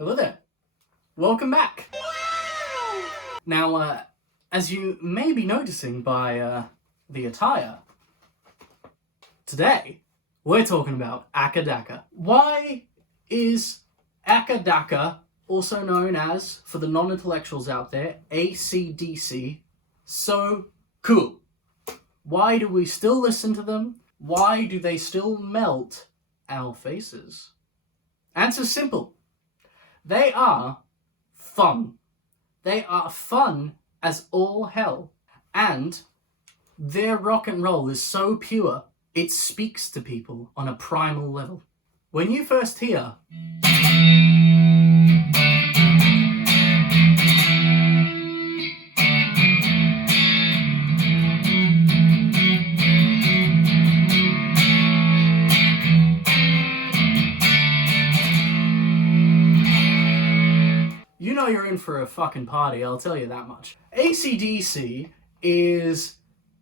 Hello there. Welcome back. Now, as you may be noticing by the attire, today we're talking about Akadaka. Why is Akadaka, also known as, for the non-intellectuals out there, AC/DC, so cool? Why do we still listen to them? Why do they still melt our faces? Answer's simple. They are fun. They are fun as all hell. And their rock and roll is so pure, it speaks to people on a primal level. When you first hear you know you're in for a fucking party, I'll tell you that much. AC/DC is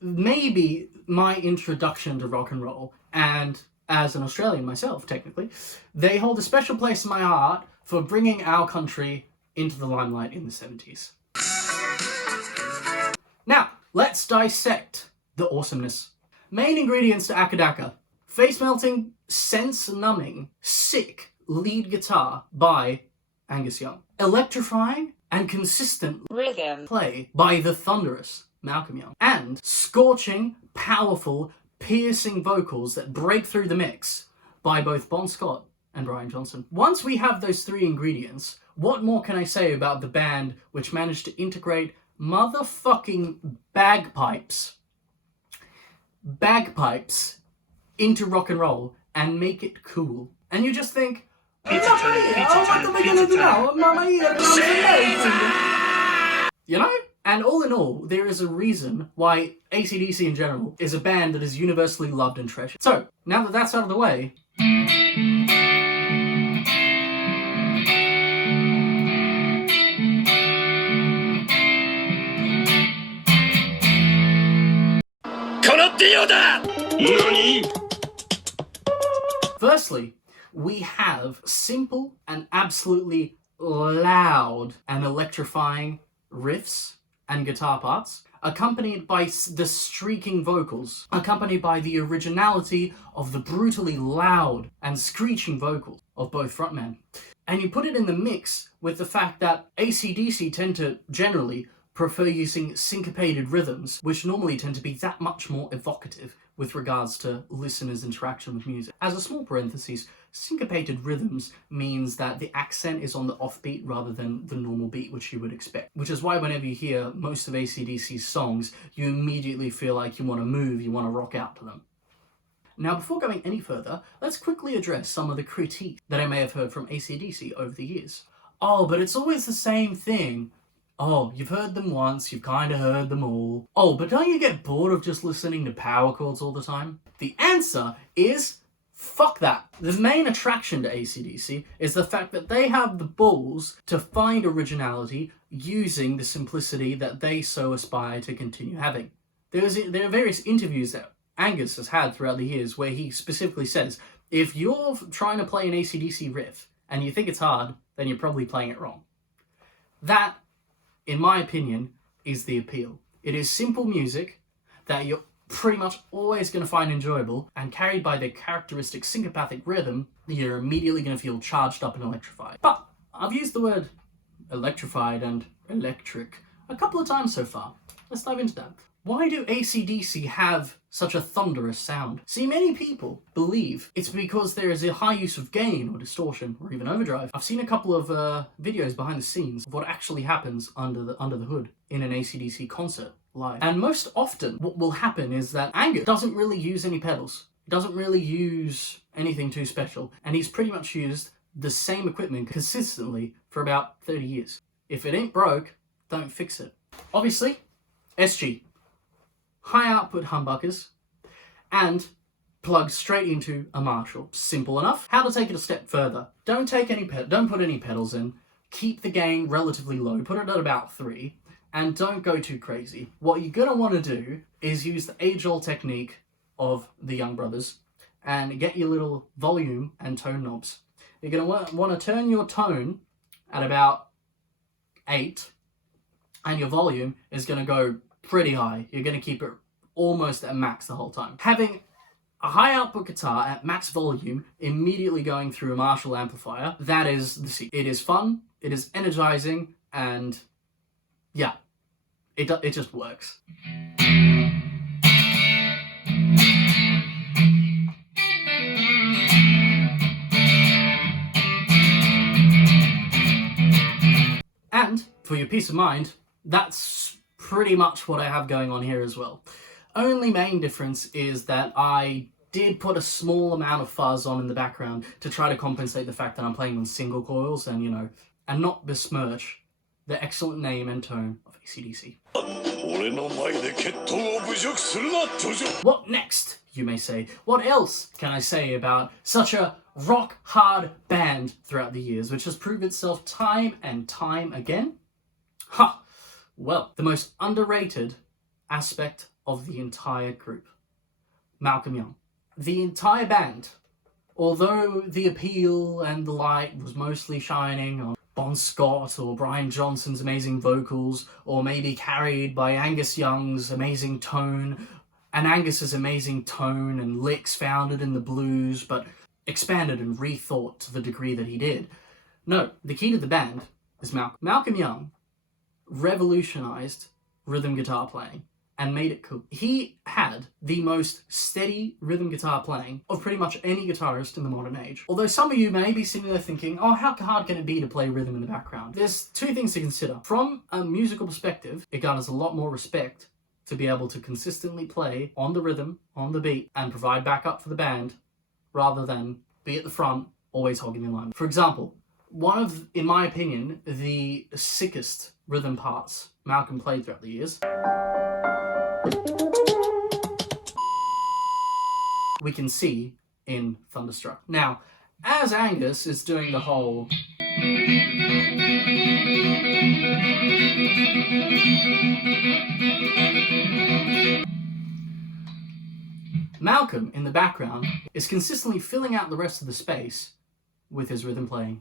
maybe my introduction to rock and roll, and as an Australian myself, technically, they hold a special place in my heart for bringing our country into the limelight in the 70s. Now, let's dissect the awesomeness. Main ingredients to Akadaka: face-melting, sense-numbing, sick lead guitar by Angus. Electrifying and consistent rhythm play by the thunderous Malcom. And scorching, powerful, piercing vocals that break through the mix by both Bon Scott and Brian Johnson. Once we have those three ingredients, what more can I say about the band which managed to integrate motherfucking bagpipes into rock and roll and make it cool? And you just think, what am I gonna do now? You know? And all in all, there is a reason why AC/DC in general is a band that is universally loved and treasured. So, now that that's out of the way, firstly, we have simple and absolutely loud and electrifying riffs and guitar parts, accompanied by the streaking vocals, accompanied by the originality of the brutally loud and screeching vocals of both frontmen. And you put it in the mix with the fact that AC/DC tend to generally prefer using syncopated rhythms, which normally tend to be that much more evocative with regards to listeners' interaction with music. As a small parenthesis, syncopated rhythms means that the accent is on the offbeat rather than the normal beat which you would expect. Which is why whenever you hear most of AC/DC's songs, you immediately feel like you want to move, you want to rock out to them. Now, before going any further, let's quickly address some of the critiques that I may have heard from AC/DC over the years. Oh, but it's always the same thing. Oh, you've heard them once, you've kind of heard them all. Oh, but don't you get bored of just listening to power chords all the time? The answer is fuck that. The main attraction to AC/DC is the fact that they have the balls to find originality using the simplicity that they so aspire to continue having. There are various interviews that Angus has had throughout the years where he specifically says, if you're trying to play an AC/DC riff and you think it's hard, then you're probably playing it wrong. That, in my opinion, is the appeal. It is simple music that you're pretty much always going to find enjoyable, and carried by the characteristic syncopathic rhythm, you're immediately going to feel charged up and electrified. But I've used the word electrified and electric a couple of times so far. Let's dive into that. Why do AC/DC have such a thunderous sound? See, many people believe it's because there is a high use of gain or distortion or even overdrive. I've seen a couple of videos behind the scenes of what actually happens under the hood in an AC/DC concert live. And most often what will happen is that Angus doesn't really use any pedals. He doesn't really use anything too special. And he's pretty much used the same equipment consistently for about 30 years. If it ain't broke, don't fix it. Obviously, SG. High output humbuckers, and plug straight into a Marshall. Simple enough. How to take it a step further. Don't put any pedals in. Keep the gain relatively low. Put it at about 3, and don't go too crazy. What you're gonna want to do is use the age-old technique of the Young Brothers and get your little volume and tone knobs. You're gonna want to turn your tone at about 8, and your volume is going to go pretty high. You're going to keep it almost at max the whole time. Having a high output guitar at max volume immediately going through a Marshall amplifier, that is the secret. It is fun, it is energizing, and yeah, it just works. And for your peace of mind, that's pretty much what I have going on here as well. Only main difference is that I did put a small amount of fuzz on in the background to try to compensate the fact that I'm playing on single coils and, you know, and not besmirch the excellent name and tone of AC/DC. What next, you may say? What else can I say about such a rock-hard band throughout the years, which has proved itself time and time again? Ha! Well, the most underrated aspect of the entire group. Malcom Young. The entire band, although the appeal and the light was mostly shining on Bon Scott or Brian Johnson's amazing vocals, or maybe carried by Angus Young's amazing tone, and Angus's amazing tone and licks founded in the blues, but expanded and rethought to the degree that he did. No, the key to the band is Malcom. Malcom Young revolutionized rhythm guitar playing and made it cool. He had the most steady rhythm guitar playing of pretty much any guitarist in the modern age. Although some of you may be sitting there thinking, oh, how hard can it be to play rhythm in the background? There's two things to consider. From a musical perspective, it garners a lot more respect to be able to consistently play on the rhythm, on the beat, and provide backup for the band, rather than be at the front, always hogging the line. For example, one of, in my opinion, the sickest rhythm parts Malcom played throughout the years, we can see in Thunderstruck. Now, as Angus is doing the whole Malcom, in the background, is consistently filling out the rest of the space with his rhythm playing.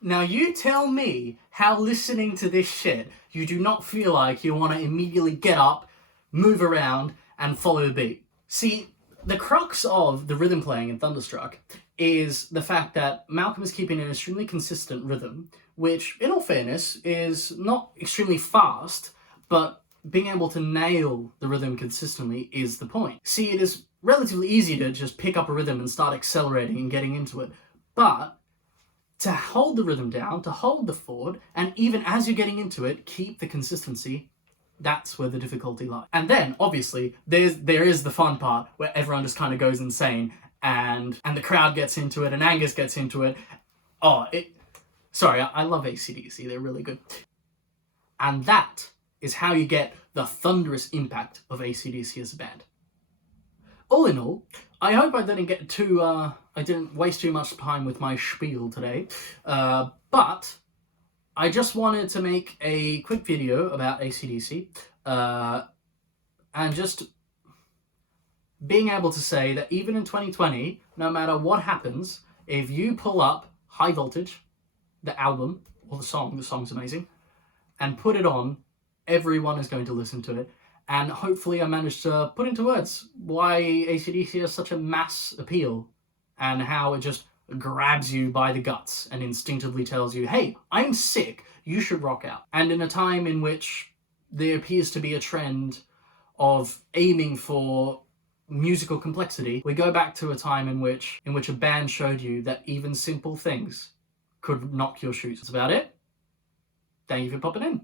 Now you tell me how listening to this shit, you do not feel like you want to immediately get up, move around, and follow the beat. See, the crux of the rhythm playing in Thunderstruck is the fact that Malcom is keeping an extremely consistent rhythm, which, in all fairness, is not extremely fast, but being able to nail the rhythm consistently is the point. See, it is relatively easy to just pick up a rhythm and start accelerating and getting into it, but to hold the rhythm down, to hold the chord, and even as you're getting into it, keep the consistency, that's where the difficulty lies. And then, obviously, there is the fun part where everyone just kind of goes insane, and the crowd gets into it, and Angus gets into it. Sorry, I love AC/DC, they're really good. And that is how you get the thunderous impact of AC/DC as a band. All in all, I hope I didn't waste too much time with my spiel today, but I just wanted to make a quick video about AC/DC, and just being able to say that even in 2020, no matter what happens, if you pull up High Voltage, the album, or the song's amazing, and put it on, everyone is going to listen to it. And hopefully I managed to put into words why AC/DC has such a mass appeal and how it just grabs you by the guts and instinctively tells you, hey, I'm sick, you should rock out. And in a time in which there appears to be a trend of aiming for musical complexity, we go back to a time in which a band showed you that even simple things could knock your shoes. That's about it. Thank you for popping in.